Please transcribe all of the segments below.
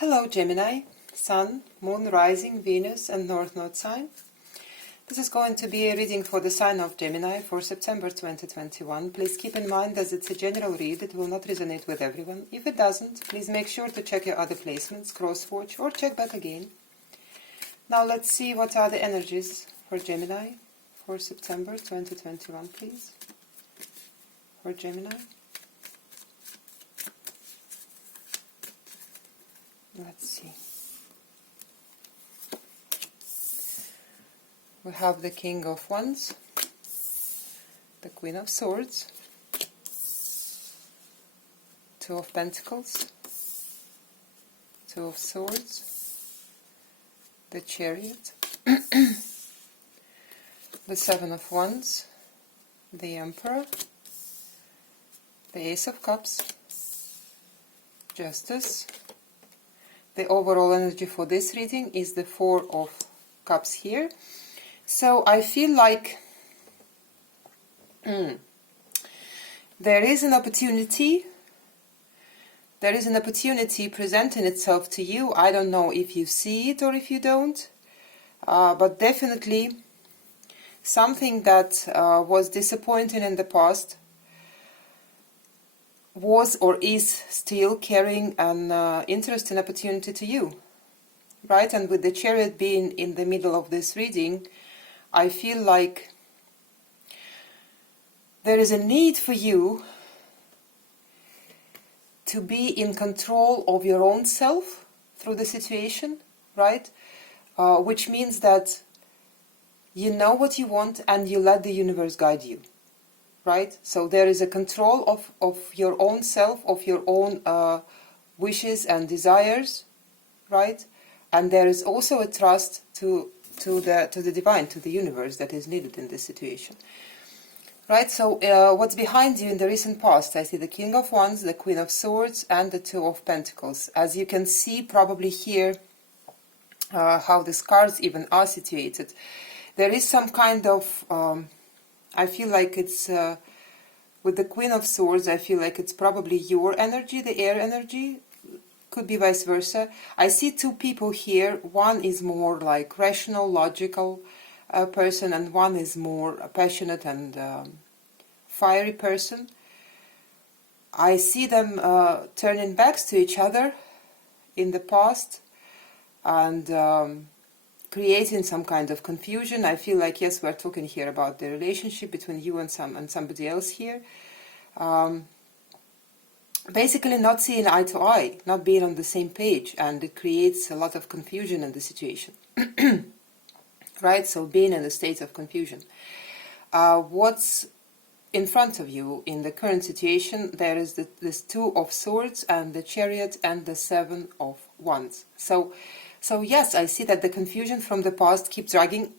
Hello Gemini, Sun, Moon, Rising, Venus and North Node sign. This is going to be a reading for the sign of Gemini for September 2021. Please keep in mind that it's a general read, it will not resonate with everyone. If it doesn't, please make sure to check your other placements, cross-watch or check back again. Now let's see what are the energies for Gemini for September 2021, please. For Gemini. Let's see. We have the King of Wands, the Queen of Swords, Two of Pentacles, Two of Swords, the Chariot, the Seven of Wands, the Emperor, the Ace of Cups, Justice. The overall energy for this reading is the Four of Cups here. So I feel like there is an opportunity. There is an opportunity presenting itself to you. I don't know if you see it or if you don't, but definitely something that was disappointing in the past was or is still carrying an interesting opportunity to you, right? And with the Chariot being in the middle of this reading, I feel like there is a need for you to be in control of your own self through the situation, right? Which means that you know what you want and you let the universe guide you. Right? So there is a control of your own self, of your own wishes and desires, right? And there is also a trust to the divine, to the universe that is needed in this situation. Right? So what's behind you in the recent past? I see the King of Wands, the Queen of Swords, and the Two of Pentacles. As you can see probably here, how these cards even are situated. There is some kind of... I feel like it's, with the Queen of Swords, I feel like it's probably your energy, the air energy, could be vice versa. I see two people here. One is more like rational, logical person, and one is more a passionate and fiery person. I see them turning backs to each other in the past and creating some kind of confusion. I feel like, yes, we're talking here about the relationship between you and somebody else here. Basically not seeing eye to eye, not being on the same page, and it creates a lot of confusion in the situation. Right? So being in a state of confusion. What's in front of you in the current situation? There is this Two of Swords and the Chariot and the Seven of Wands. So yes, I see that the confusion from the past keeps dragging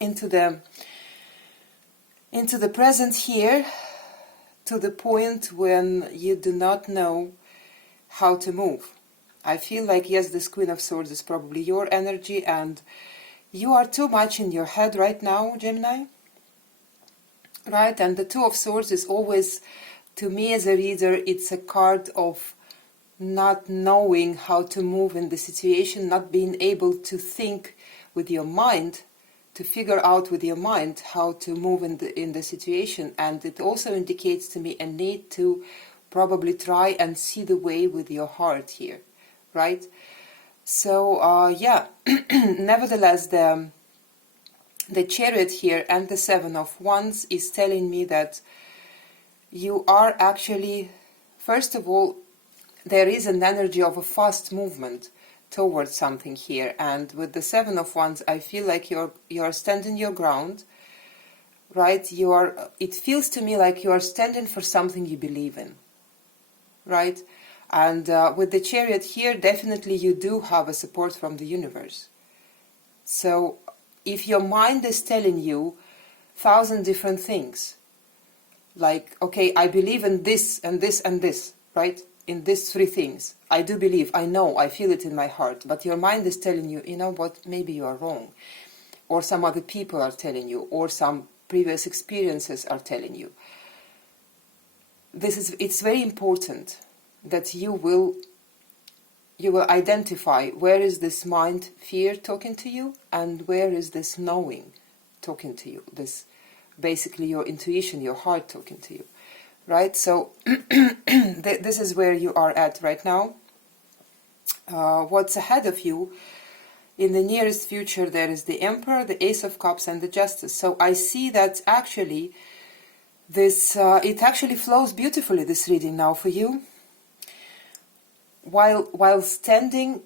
into the present here, to the point when you do not know how to move. I feel like, yes, this Queen of Swords is probably your energy, and you are too much in your head right now, Gemini. Right? And the Two of Swords is always, to me as a reader, it's a card of not knowing how to move in the situation, not being able to think with your mind, to figure out with your mind how to move in the situation. And it also indicates to me a need to probably try and see the way with your heart here, right? So yeah, nevertheless, the Chariot here and the Seven of Wands is telling me that you are actually, first of all, there is an energy of a fast movement towards something here, and with the Seven of Wands, I feel like you're standing your ground, right? It feels to me like you are standing for something you believe in, right? And with the Chariot here, definitely you do have a support from the universe. So if your mind is telling you 1,000 different things, like, okay, I believe in this and this and this, right? In these three things, I do believe, I know, I feel it in my heart, but your mind is telling you, you know what, maybe you are wrong, or some other people are telling you, or some previous experiences are telling you. It's very important that you will you will identify where is this mind fear talking to you and where is this knowing talking to you, this basically your intuition, your heart talking to you, right? So this is where you are at right now. What's ahead of you in the nearest future, there is the Emperor, the Ace of Cups, and the Justice. So I see that actually this it actually flows beautifully, this reading now for you, while standing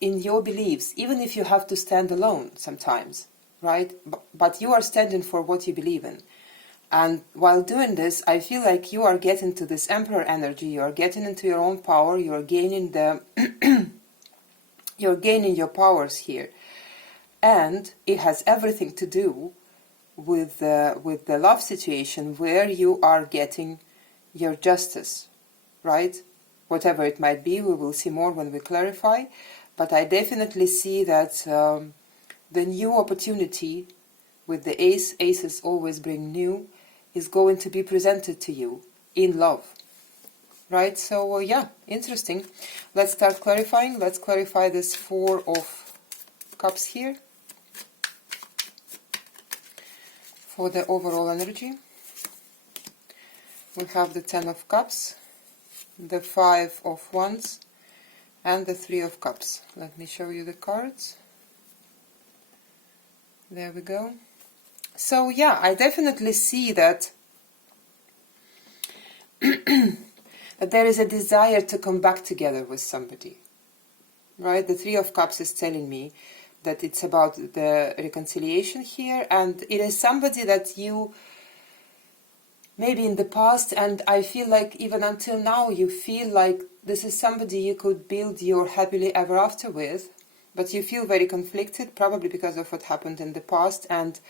in your beliefs, even if you have to stand alone sometimes, right? But you are standing for what you believe in. And while doing this, I feel like you are getting to this Emperor energy, you are getting into your own power, you are gaining the you're gaining your powers here. And it has everything to do with the love situation where you are getting your justice, right? Whatever it might be, we will see more when we clarify. But I definitely see that the new opportunity with the aces always bring new, is going to be presented to you in love. Right? So, yeah, interesting. Let's start clarifying. Let's clarify this Four of Cups here for the overall energy. We have the Ten of Cups, the Five of Wands, and the Three of Cups. Let me show you the cards. There we go. So, yeah, I definitely see that that there is a desire to come back together with somebody, right? The Three of Cups is telling me that it's about the reconciliation here, and it is somebody that you maybe in the past, and I feel like even until now you feel like this is somebody you could build your happily ever after with, but you feel very conflicted, probably because of what happened in the past, and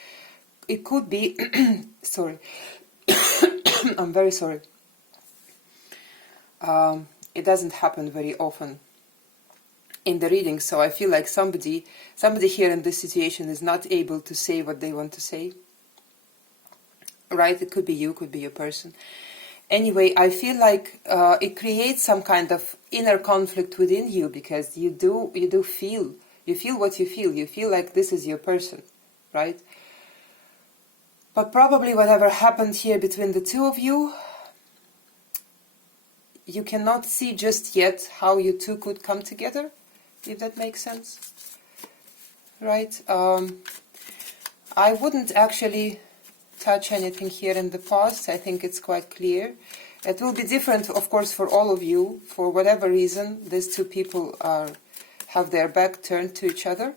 it could be sorry I'm very sorry. It doesn't happen very often in the reading, so I feel like somebody here in this situation is not able to say what they want to say, right? It could be you, could be your person. Anyway, I feel like it creates some kind of inner conflict within you, because you feel what you feel like this is your person, right? But probably whatever happened here between the two of you, you cannot see just yet how you two could come together, if that makes sense, right? I wouldn't actually touch anything here in the past. I think it's quite clear. It will be different, of course, for all of you. For whatever reason, these two people have their back turned to each other.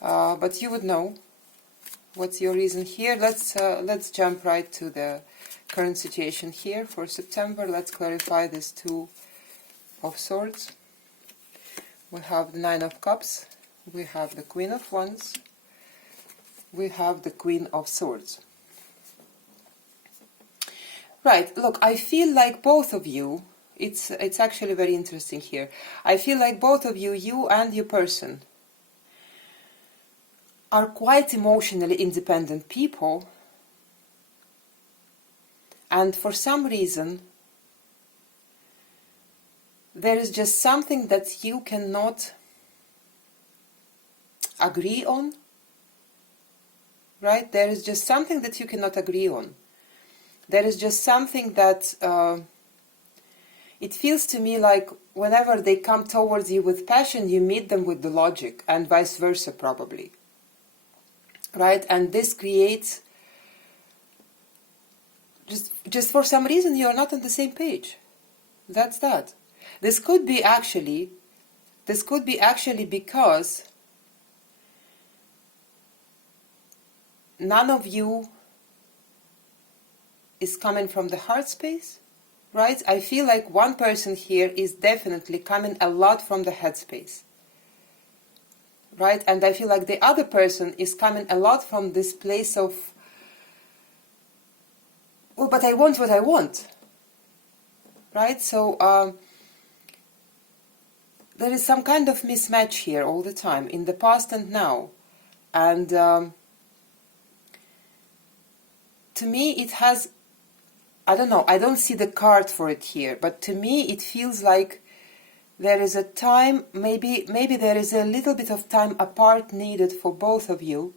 But you would know what's your reason here. Let's jump right to the current situation here for September. Let's clarify this Two of Swords. We have the Nine of Cups. We have the Queen of Wands. We have the Queen of Swords. Right, look, I feel like both of you, it's actually very interesting here. I feel like both of you, you and your person, are quite emotionally independent people, and for some reason there is just something that you cannot agree on, right? There is just something that you cannot agree on. There is just something that it feels to me like whenever they come towards you with passion, you meet them with the logic, and vice versa probably, right? And this creates just for some reason you are not on the same page. That's that. This could be actually because none of you is coming from the heart space, right? I feel like one person here is definitely coming a lot from the head space, right? And I feel like the other person is coming a lot from this place of, well, but I want what I want, right? So there is some kind of mismatch here all the time, in the past and now. And to me it has, I don't know, I don't see the card for it here, but to me it feels like there is a time, maybe there is a little bit of time apart needed for both of you.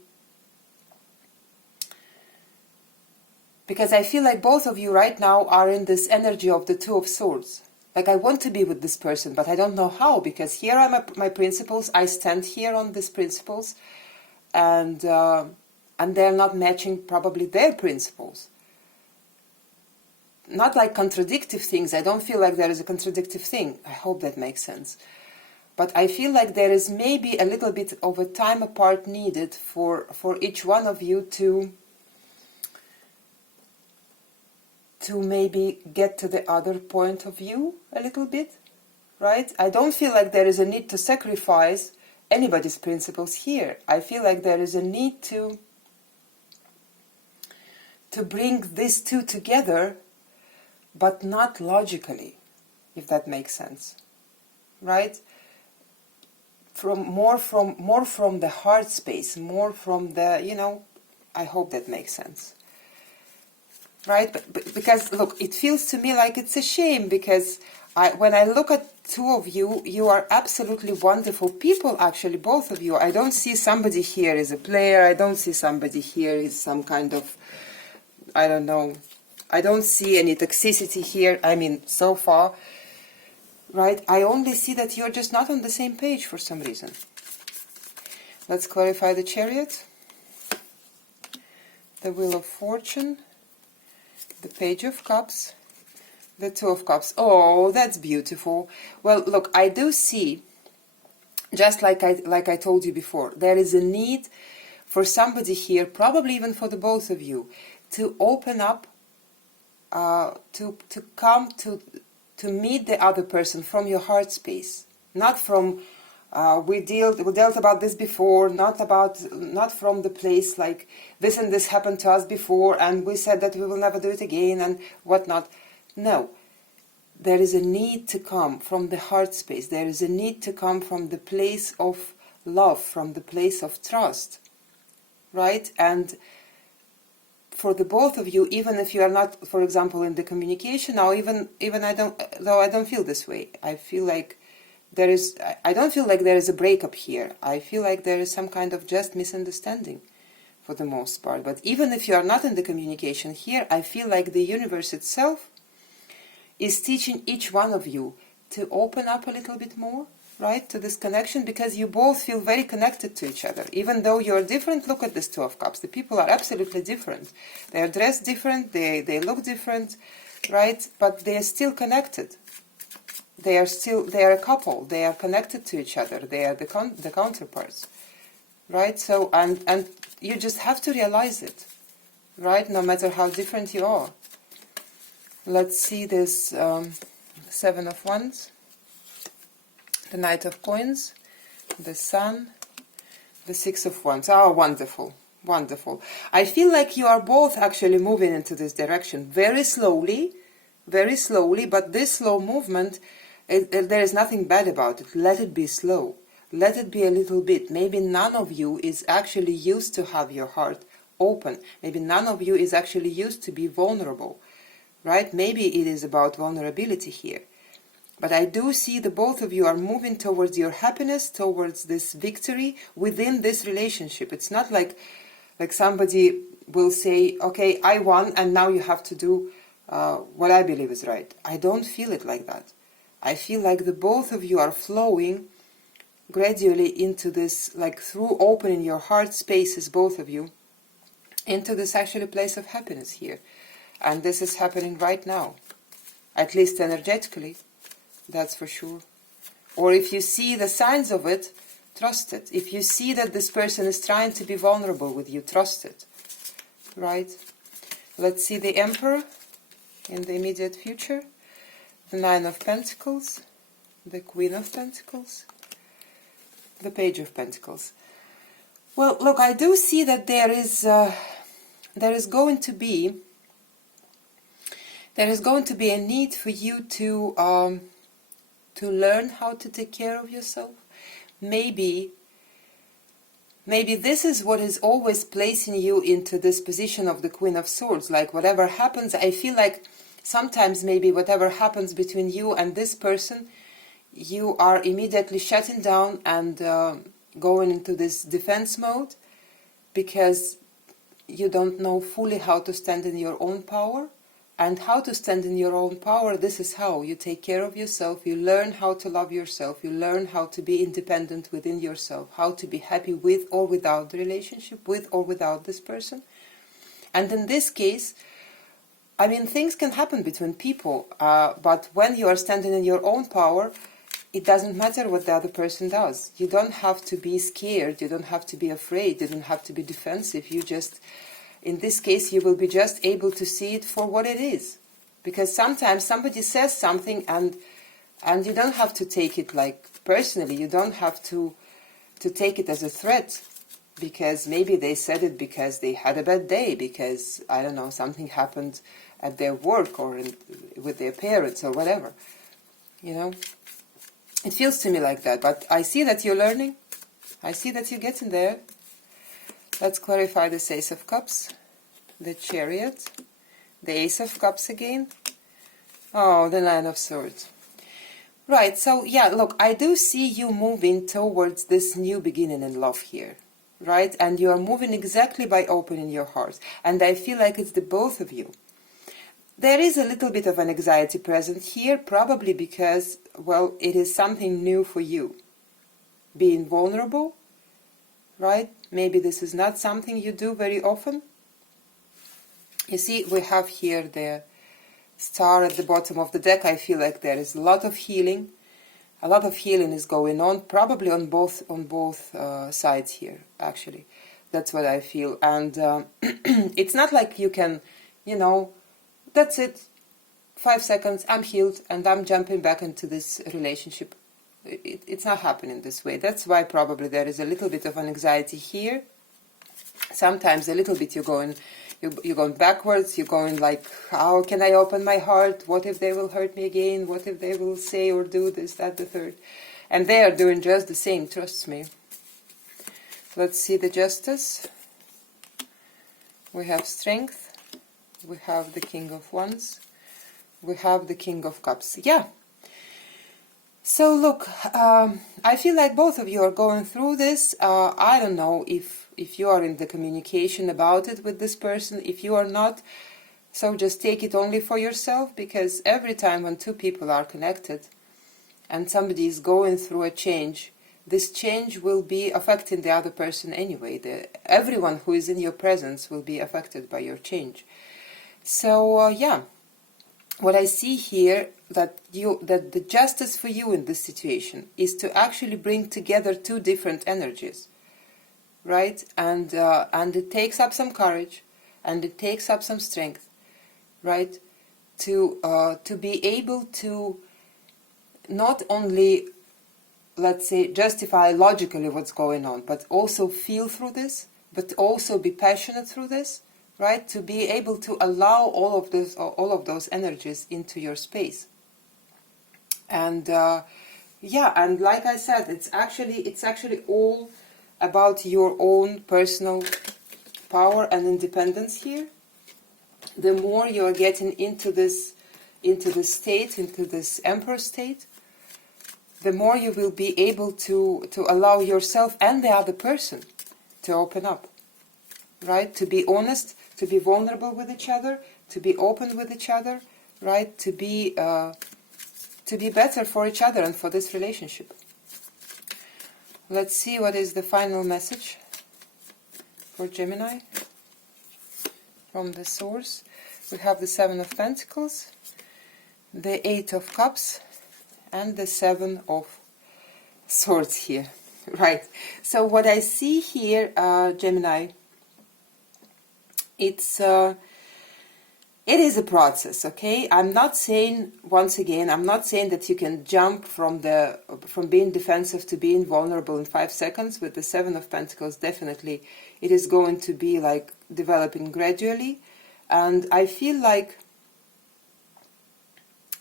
Because I feel like both of you right now are in this energy of the Two of Swords. Like, I want to be with this person, but I don't know how, because here are my principles. I stand here on these principles, and they're not matching probably their principles. Not like contradictive things. I don't feel like there is a contradictive thing. I hope that makes sense. But I feel like there is maybe a little bit of a time apart needed for each one of you to maybe get to the other point of view a little bit, right? I don't feel like there is a need to sacrifice anybody's principles here. I feel like there is a need to bring these two together, but not logically, if that makes sense, right? More from the heart space, more from the, I hope that makes sense. Right? But because, look, it feels to me like it's a shame, because when I look at two of you, you are absolutely wonderful people, actually, both of you. I don't see somebody here as a player. I don't see somebody here as some kind of, I don't know. I don't see any toxicity here, I mean, so far. Right? I only see that you're just not on the same page for some reason. Let's clarify the Chariot, the Wheel of Fortune, the Page of Cups, the Two of Cups. Oh, that's beautiful. Well, look, I do see, just like I told you before, there is a need for somebody here, probably even for the both of you, to open up, to come to meet the other person from your heart space, not from we dealt about this before, not from the place like this and this happened to us before and we said that we will never do it again and whatnot. No, there is a need to come from the heart space. There is a need to come from the place of love, from the place of trust, right? And for the both of you, even if you are not, for example, in the communication, or even I don't feel this way. I feel like I don't feel like there is a breakup here. I feel like there is some kind of just misunderstanding for the most part. But even if you are not in the communication here, I feel like the universe itself is teaching each one of you to open up a little bit more, right, to this connection, because you both feel very connected to each other. Even though you're different, look at this Two of Cups. The people are absolutely different. They are dressed different, they look different, right, but they are still connected. They are a couple. They are connected to each other. They are the counterparts, right? So, and you just have to realize it, right? No matter how different you are. Let's see this Seven of Wands, the Knight of Coins, the Sun, the Six of Wands. Oh, wonderful, wonderful. I feel like you are both actually moving into this direction very slowly, but this slow movement, there is nothing bad about it. Let it be slow. Let it be a little bit. Maybe none of you is actually used to have your heart open. Maybe none of you is actually used to be vulnerable, right? Maybe it is about vulnerability here. But I do see the both of you are moving towards your happiness, towards this victory within this relationship. It's not like somebody will say, okay, I won and now you have to do what I believe is right. I don't feel it like that. I feel like the both of you are flowing gradually into this, like through opening your heart spaces, both of you, into this actually place of happiness here. And this is happening right now, at least energetically, that's for sure. Or if you see the signs of it, trust it. If you see that this person is trying to be vulnerable with you, trust it, right? Let's see the Emperor in the immediate future, the Nine of Pentacles, the Queen of Pentacles, the Page of Pentacles. Well, look, I do see that there is going to be a need for you to learn how to take care of yourself. Maybe this is what is always placing you into this position of the Queen of Swords. Like whatever happens, I feel like sometimes maybe whatever happens between you and this person you are immediately shutting down and going into this defense mode because you don't know fully how to stand in your own power. And how to stand in your own power, this is how you take care of yourself, you learn how to love yourself, you learn how to be independent within yourself, how to be happy with or without the relationship, with or without this person. And in this case, I mean, things can happen between people, but when you are standing in your own power, it doesn't matter what the other person does. You don't have to be scared, you don't have to be afraid, you don't have to be defensive, you just... In this case, you will be just able to see it for what it is. Because sometimes somebody says something and you don't have to take it like personally. You don't have to take it as a threat. Because maybe they said it because they had a bad day. Because, I don't know, something happened at their work or with their parents or whatever. You know? It feels to me like that. But I see that you're learning. I see that you're getting there. Let's clarify this Ace of Cups, the Chariot, the Ace of Cups again. Oh, the Nine of Swords. Right, so yeah, look, I do see you moving towards this new beginning in love here, right? And you are moving exactly by opening your heart. And I feel like it's the both of you. There is a little bit of an anxiety present here, probably because, well, it is something new for you. Being vulnerable, right? Maybe this is not something you do very often. You see, we have here the Star at the bottom of the deck. I feel like there is a lot of healing. A lot of healing is going on, probably on both sides here, actually. That's what I feel. And it's not like you can, you know, that's it. 5 seconds, I'm healed, and I'm jumping back into this relationship. It's not happening this way. That's why probably there is a little bit of an anxiety here. Sometimes a little bit you're going backwards. You're going like, how can I open my heart? What if they will hurt me again? What if they will say or do this, that, the third? And they are doing just the same, trust me. Let's see the Justice. We have Strength. We have the King of Wands. We have the King of Cups. Yeah. So look, I feel like both of you are going through this. I don't know if you are in the communication about it with this person. If you are not, so just take it only for yourself, because every time when two people are connected and somebody is going through a change, this change will be affecting the other person anyway. Everyone who is in your presence will be affected by your change. So yeah. What I see here, that the justice for you in this situation is to actually bring together two different energies, right? And it takes up some courage, and it takes up some strength, right? To be able to not only, let's say, justify logically what's going on, but also feel through this, but also be passionate through this. Right, to be able to allow all of those energies into your space, and yeah, and like I said, it's actually all about your own personal power and independence here. The more you are getting into this state, into this Emperor state, the more you will be able to allow yourself and the other person to open up. Right, to be honest, to be vulnerable with each other, to be open with each other, right, to be better for each other and for this relationship. Let's see what is the final message for Gemini from the source. We have the Seven of Pentacles, the Eight of Cups, and the Seven of Swords here. Right, so what I see here, Gemini, it is a process, okay? I'm not saying, once again, I'm not saying that you can jump from being defensive to being vulnerable in 5 seconds. With the Seven of Pentacles, definitely it is going to be like developing gradually. And I feel like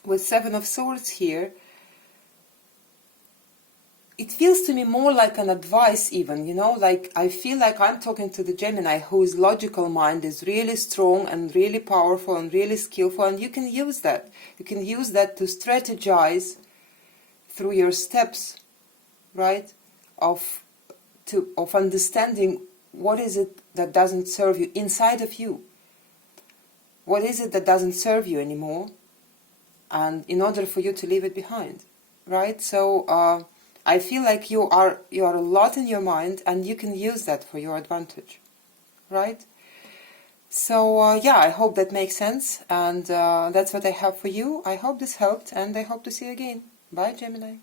with Seven of Swords here, it feels to me more like an advice even, you know, like I feel like I'm talking to the Gemini whose logical mind is really strong and really powerful and really skillful, and you can use that. You can use that to strategize through your steps, right, of understanding what is it that doesn't serve you inside of you. What is it that doesn't serve you anymore? And in order for you to leave it behind, right? So I feel like you are a lot in your mind, and you can use that for your advantage, right? So yeah, I hope that makes sense, and that's what I have for you. I hope this helped, and I hope to see you again. Bye, Gemini.